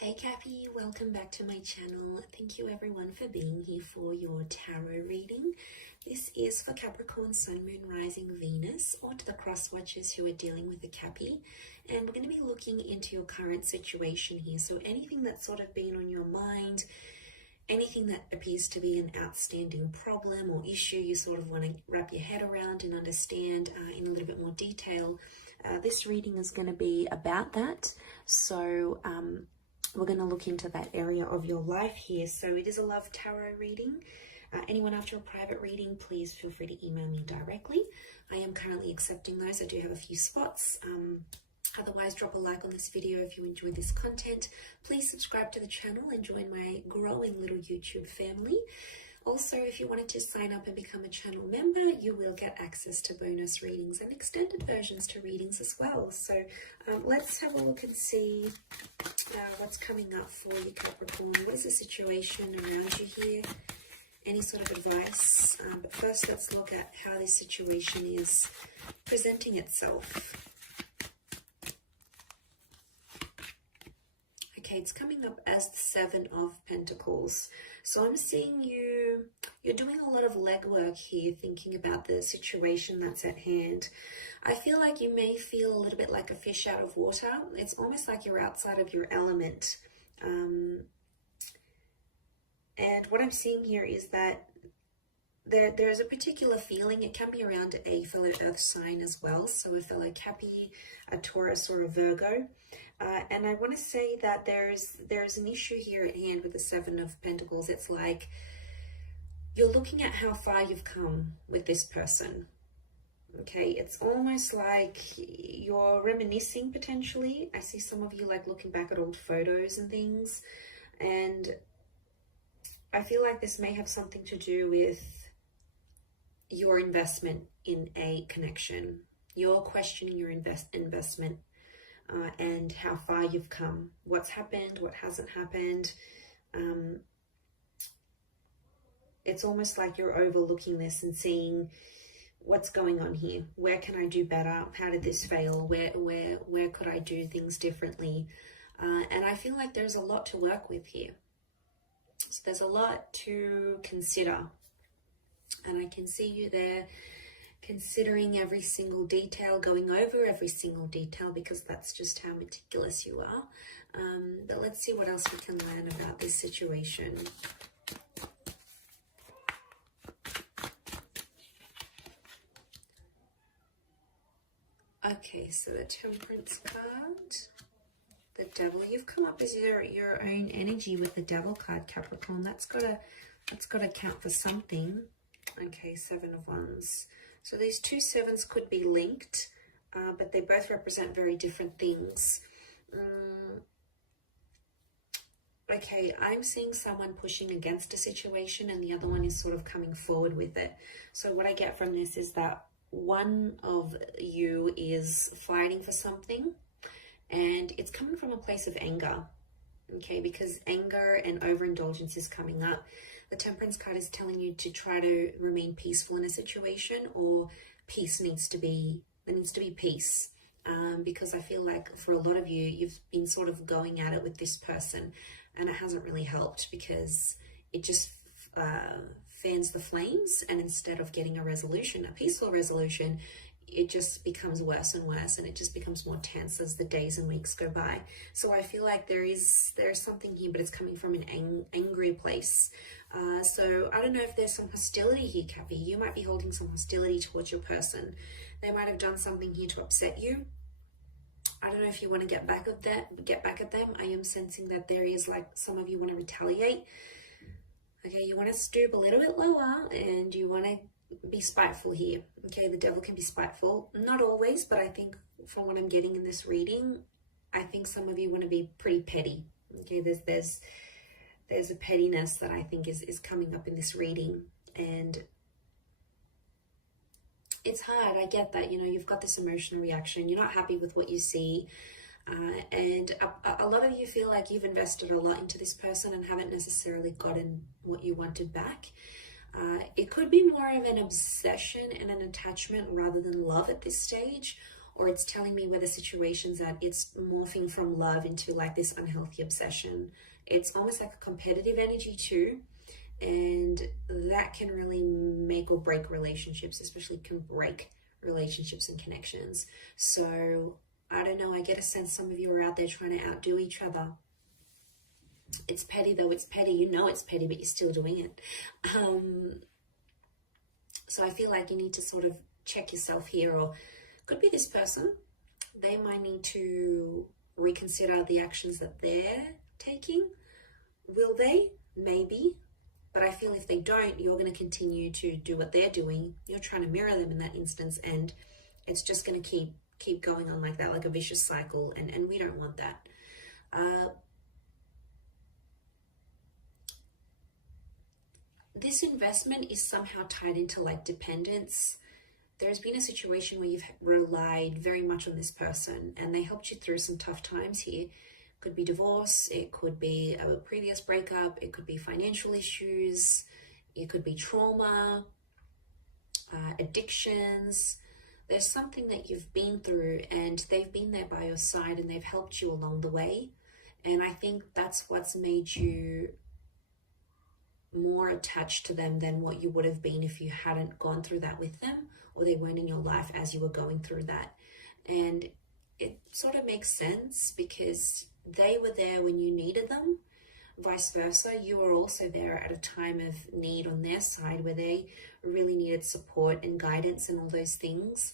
Hey Cappy, welcome back to my channel. Thank you everyone for being here for your tarot reading. This is for Capricorn, Sun, Moon, Rising, Venus, or to the cross watchers who are dealing with the Cappy. And we're going to be looking into your current situation here. So anything that's sort of been on your mind, anything that appears to be an outstanding problem or issue you sort of want to wrap your head around and understand in a little bit more detail. This reading is going to be about that. So we're going to look into that area of your life here. So it is a love tarot reading. Anyone after a private reading, please feel free to email me directly. I am currently accepting those. I do have a few spots. Otherwise, drop a like on this video if you enjoy this content. Please subscribe to the channel and join my growing little YouTube family. Also, if you wanted to sign up and become a channel member, you will get access to bonus readings and extended versions to readings as well. So let's have a look and see what's coming up for you, Capricorn. What is the situation around you here? Any sort of advice? But first, let's look at how this situation is presenting itself. Okay, it's coming up as the Seven of Pentacles. So I'm seeing you're doing a lot of legwork here, thinking about the situation that's at hand. I feel like you may feel a little bit like a fish out of water. It's almost like you're outside of your element. And what I'm seeing here is that there's a particular feeling. It can be around a fellow earth sign as well. So a fellow Cappy, a Taurus, or a Virgo. And I want to say that there's an issue here at hand with the Seven of Pentacles. It's like you're looking at how far you've come with this person. Okay, it's almost like you're reminiscing potentially. I see some of you like looking back at old photos and things. And I feel like this may have something to do with your investment in a connection. You're questioning your investment. And how far you've come, what's happened, what hasn't happened. It's almost like you're overlooking this and seeing what's going on here. Where can I do better? How did this fail? Where could I do things differently? And I feel like there's a lot to work with here. So there's a lot to consider. And I can see you there considering every single detail, going over every single detail, because that's just how meticulous you are. But let's see what else we can learn about this situation. Okay, so the Temperance card, the Devil. You've come up as your own energy with the Devil card, Capricorn. That's gotta count for something. Okay, Seven of Wands. So these two sevens could be linked, but they both represent very different things. Okay, I'm seeing someone pushing against a situation and the other one is sort of coming forward with it. So what I get from this is that one of you is fighting for something and it's coming from a place of anger. Okay, because anger and overindulgence is coming up. The Temperance card is telling you to try to remain peaceful in a situation, or there needs to be peace. Because I feel like for a lot of you, you've been sort of going at it with this person and it hasn't really helped because it just fans the flames, and instead of getting a resolution, a peaceful resolution, it just becomes worse and worse, and it just becomes more tense as the days and weeks go by. So I feel like there's something here, but it's coming from an angry place. So I don't know if there's some hostility here, Cappy. You might be holding some hostility towards your person. They might have done something here to upset you. I don't know if you want to get back at them. I am sensing that there is like some of you want to retaliate. Okay, you want to stoop a little bit lower and you want to be spiteful here. Okay, the Devil can be spiteful. Not always, but I think from what I'm getting in this reading, I think some of you want to be pretty petty. Okay, there's a pettiness that I think is coming up in this reading, and it's hard. I get that, you know, you've got this emotional reaction. You're not happy with what you see. And a lot of you feel like you've invested a lot into this person and haven't necessarily gotten what you wanted back. It could be more of an obsession and an attachment rather than love at this stage, or it's telling me where the situation's at. It's morphing from love into like this unhealthy obsession. It's almost like a competitive energy too, and that can really make or break relationships, especially can break relationships and connections. So I don't know, I get a sense some of you are out there trying to outdo each other. It's petty though, it's petty. You know it's petty, but you're still doing it. So I feel like you need to sort of check yourself here, or could be this person. They might need to reconsider the actions that they're taking. Will they? Maybe. But I feel if they don't, you're going to continue to do what they're doing. You're trying to mirror them in that instance, and it's just going to keep going on like that, like a vicious cycle, and we don't want that. This investment is somehow tied into like dependence. There's been a situation where you've relied very much on this person and they helped you through some tough times here. It could be divorce, it could be a previous breakup, it could be financial issues, it could be trauma, addictions. There's something that you've been through and they've been there by your side and they've helped you along the way. And I think that's what's made you more attached to them than what you would have been if you hadn't gone through that with them, or they weren't in your life as you were going through that. And it sort of makes sense because they were there when you needed them. Vice versa, you were also there at a time of need on their side where they really needed support and guidance and all those things.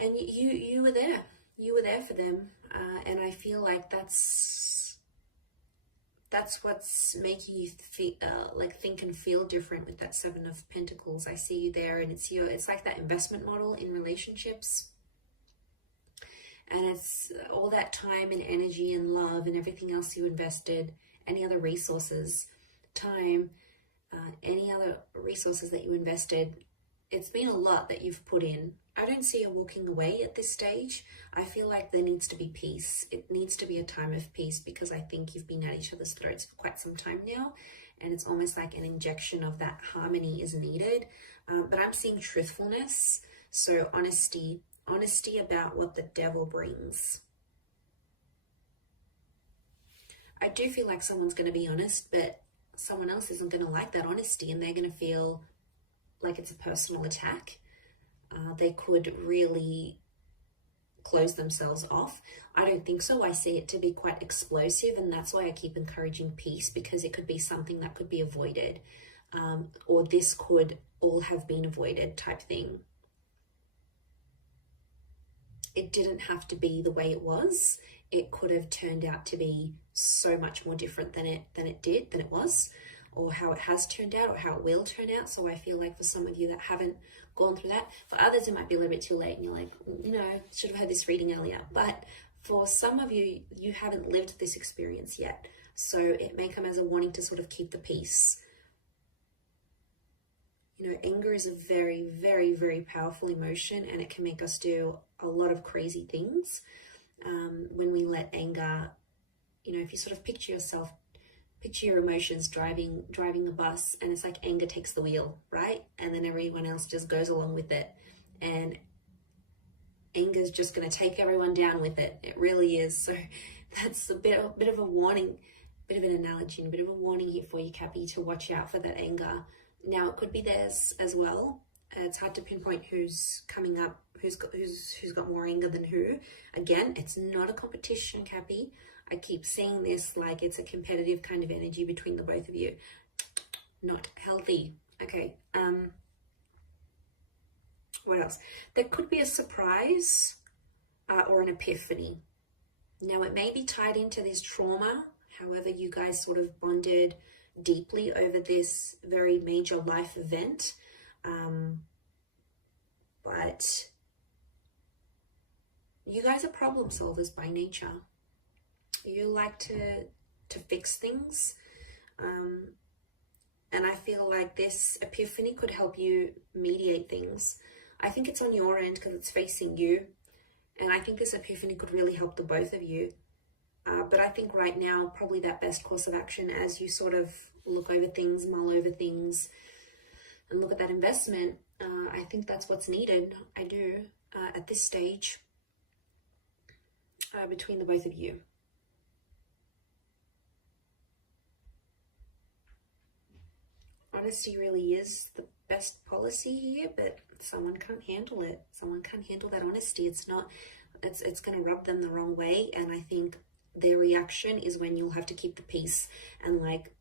And you were there. You were there for them. And I feel like that's what's making you think and feel different with that Seven of Pentacles. I see you there, and it's like that investment model in relationships. And it's all that time and energy and love and everything else you invested, any other resources, time, any other resources that you invested. It's been a lot that you've put in. I don't see you walking away at this stage. I feel like there needs to be peace. It needs to be a time of peace because I think you've been at each other's throats for quite some time now. And it's almost like an injection of that harmony is needed. But I'm seeing truthfulness. So honesty about what the devil brings. I do feel like someone's going to be honest, but someone else isn't going to like that honesty and they're going to feel like it's a personal attack. They could really close themselves off. I don't think so. I see it to be quite explosive, and that's why I keep encouraging peace, because it could be something that could be avoided, or this could all have been avoided type thing. It didn't have to be the way it was. It could have turned out to be so much more different than it was, or how it has turned out, or how it will turn out. So I feel like for some of you that haven't gone through that, for others it might be a little bit too late and you're like, should have had this reading earlier. But for some of you, you haven't lived this experience yet. So it may come as a warning to sort of keep the peace. Anger is a very, very, very powerful emotion, and it can make us do a lot of crazy things. When we let anger, if you sort of picture your emotions driving the bus, and it's like anger takes the wheel, right? And then everyone else just goes along with it. And anger is just going to take everyone down with it. It really is. So that's a bit of a warning, bit of an analogy, and a bit of a warning here for you, Cappy, to watch out for that anger. Now, it could be theirs as well. It's hard to pinpoint who's coming up, who's got more anger than who. Again, it's not a competition, Cappy. I keep seeing this like it's a competitive kind of energy between the both of you. Not healthy. Okay. What else? There could be a surprise or an epiphany. Now, it may be tied into this trauma. However, you guys sort of bonded deeply over this very major life event. But you guys are problem solvers by nature. You like to fix things. And I feel like this epiphany could help you mediate things. I think it's on your end because it's facing you. And I think this epiphany could really help the both of you. But I think right now, probably that best course of action as you sort of look over things, mull over things, and look at that investment, I think that's what's needed. I do. at this stage between the both of you. Honesty really is the best policy here, but someone can't handle it. Someone can't handle that honesty. It's going to rub them the wrong way, and I think their reaction is when you'll have to keep the peace and like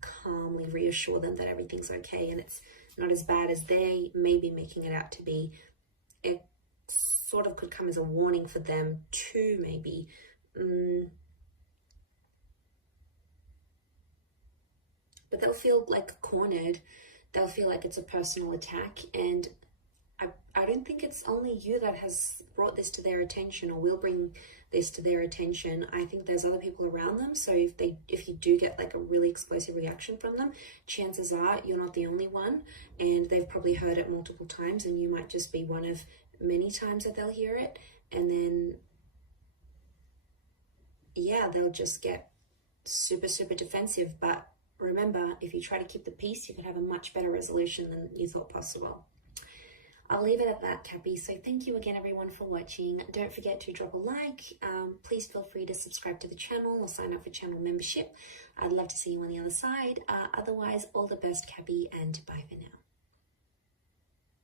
calmly reassure them that everything's okay and it's not as bad as they may be making it out to be. It sort of could come as a warning for them to maybe but they'll feel like cornered. They'll feel like it's a personal attack, and I don't think it's only you that has brought this to their attention or will bring this to their attention. I think there's other people around them. So if you do get like a really explosive reaction from them, chances are you're not the only one, and they've probably heard it multiple times, and you might just be one of many times that they'll hear it. And then, yeah, they'll just get super, super defensive. But remember, if you try to keep the peace, you can have a much better resolution than you thought possible. I'll leave it at that, Cappy. So thank you again, everyone, for watching. Don't forget to drop a like. Please feel free to subscribe to the channel or sign up for channel membership. I'd love to see you on the other side. Otherwise, all the best, Cappy, and bye for now.